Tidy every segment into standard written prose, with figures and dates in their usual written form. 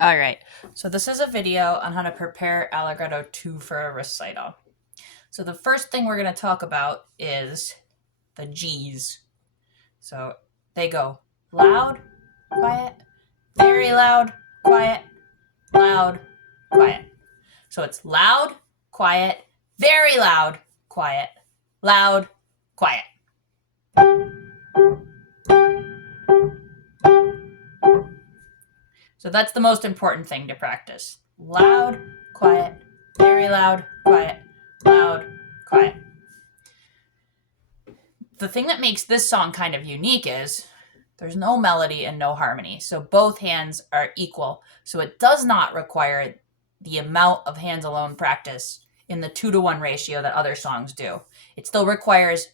All right, so this is a video on how to prepare Allegretto 2 for a recital. So the first thing we're going to talk about is the G's. So they go loud, quiet, very loud, quiet, loud, quiet. So it's loud, quiet, very loud, quiet, loud, quiet. So that's the most important thing to practice. Loud, quiet, very loud, quiet, loud, quiet. The thing that makes this song kind of unique is there's no melody and no harmony. So both hands are equal. So it does not require the amount of hands alone practice in the 2-to-1 ratio that other songs do. It still requires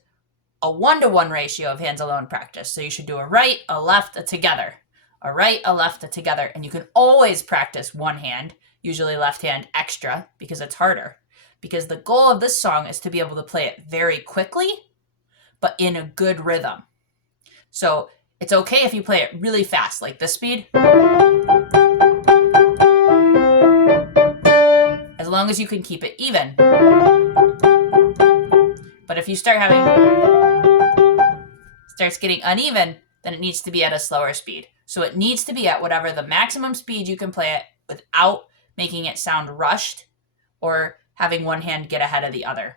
a 1-to-1 ratio of hands alone practice. So you should do a right, a left, a together. A right, a left, a together. And you can always practice one hand, usually left hand extra, because it's harder. Because the goal of this song is to be able to play it very quickly, but in a good rhythm. So it's okay if you play it really fast, like this speed. As long as you can keep it even. But if you starts getting uneven, then it needs to be at a slower speed. So it needs to be at whatever the maximum speed you can play it without making it sound rushed or having one hand get ahead of the other.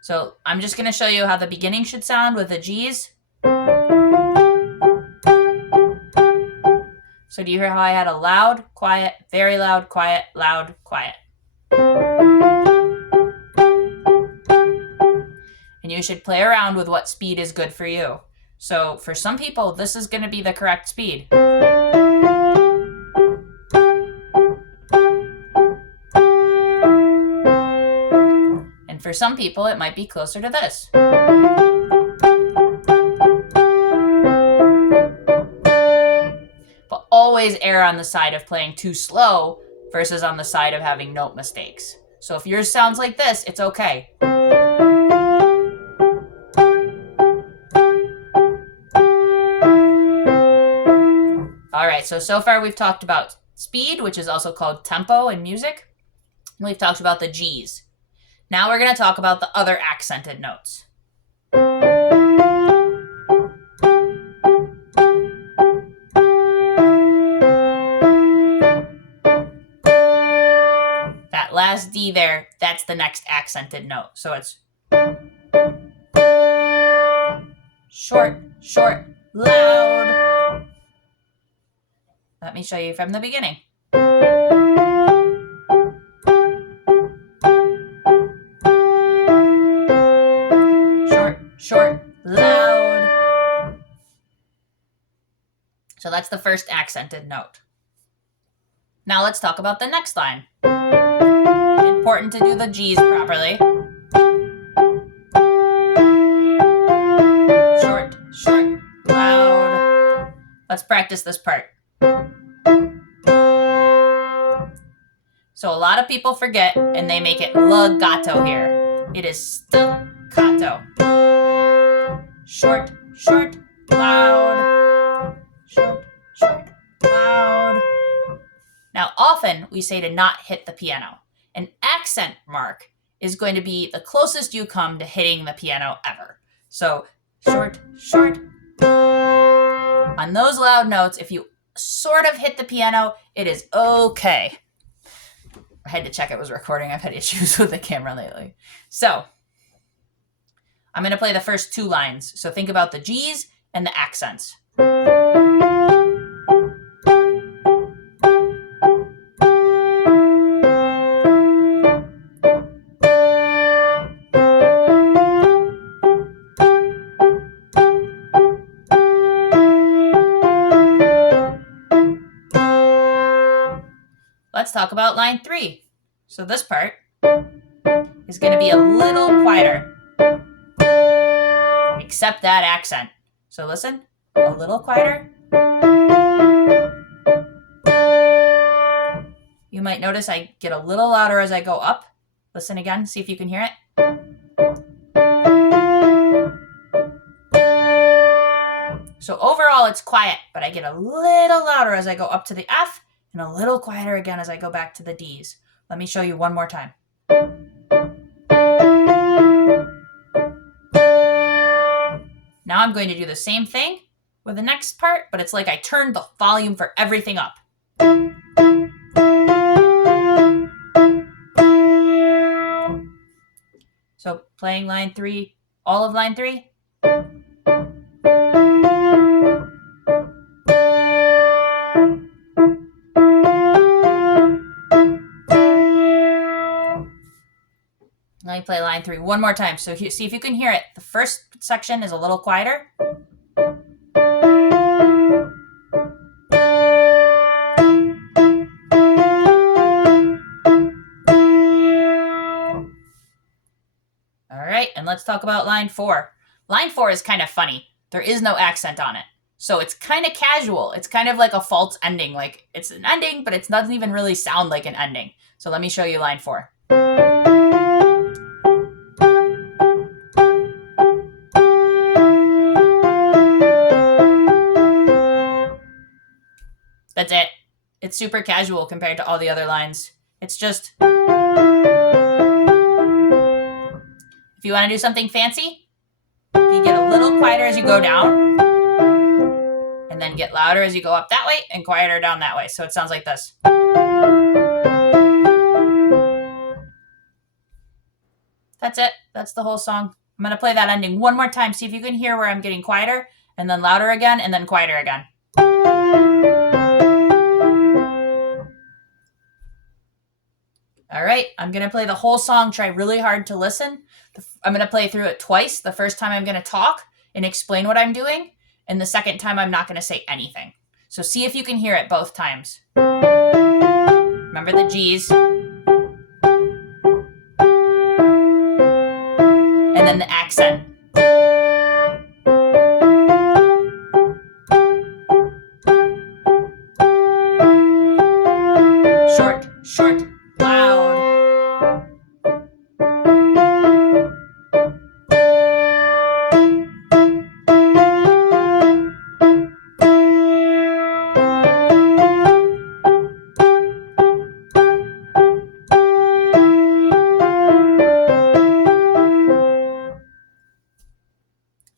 So I'm just going to show you how the beginning should sound with the G's. So do you hear how I had a loud, quiet, very loud, quiet, loud, quiet? And you should play around with what speed is good for you. So for some people, this is going to be the correct speed. And for some people, it might be closer to this. But always err on the side of playing too slow versus on the side of having note mistakes. So if yours sounds like this, it's okay. All right, so far we've talked about speed, which is also called tempo in music. We've talked about the G's. Now we're going to talk about the other accented notes. That last D there, that's the next accented note. So it's short, short, loud. Let me show you from the beginning. Short, short, loud. So that's the first accented note. Now let's talk about the next line. Important to do the G's properly. Short, short, loud. Let's practice this part. So a lot of people forget and they make it legato here. It is staccato. Short, short, loud. Short, short, loud. Now often we say to not hit the piano. An accent mark is going to be the closest you come to hitting the piano ever. So short, short. On those loud notes, if you sort of hit the piano, it is okay. I had to check it was recording. I've had issues with the camera lately. So I'm going to play the first two lines. So think about the G's and the accents. Let's talk about line 3. So this part is going to be a little quieter, except that accent. So listen, a little quieter. You might notice I get a little louder as I go up. Listen again, see if you can hear it. So overall, it's quiet, but I get a little louder as I go up to the F and a little quieter again as I go back to the Ds. Let me show you one more time. Now I'm going to do the same thing with the next part, but it's like I turned the volume for everything up. So playing line 3, all of line 3. Let me play line 3 one more time. So see if you can hear it. The first section is a little quieter. All right, and let's talk about line 4. Line 4 is kind of funny. There is no accent on it. So it's kind of casual. It's kind of like a false ending. Like it's an ending, but it doesn't even really sound like an ending. So let me show you line 4. That's it. It's super casual compared to all the other lines. It's just... If you want to do something fancy, you get a little quieter as you go down, and then get louder as you go up that way, and quieter down that way. So it sounds like this. That's it. That's the whole song. I'm going to play that ending one more time. See if you can hear where I'm getting quieter, and then louder again, and then quieter again. All right, I'm going to play the whole song. Try really hard to listen. I'm going to play through it twice. The first time I'm going to talk and explain what I'm doing, and the second time I'm not going to say anything. So see if you can hear it both times. Remember the G's. And then the accent. Short, short, loud.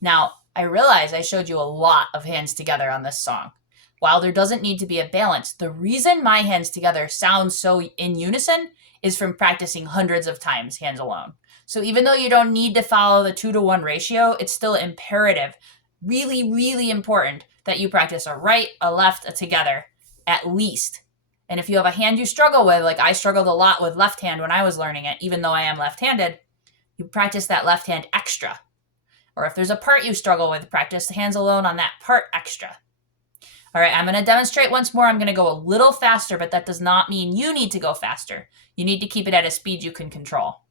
Now, I realize I showed you a lot of hands together on this song. While there doesn't need to be a balance, the reason my hands together sound so in unison is from practicing hundreds of times hands alone. So even though you don't need to follow the 2-to-1 ratio, it's still imperative, really, really important that you practice a right, a left, a together, at least. And if you have a hand you struggle with, like I struggled a lot with left hand when I was learning it, even though I am left-handed, you practice that left hand extra. Or if there's a part you struggle with, practice hands alone on that part extra. All right, I'm going to demonstrate once more. I'm going to go a little faster, but that does not mean you need to go faster. You need to keep it at a speed you can control.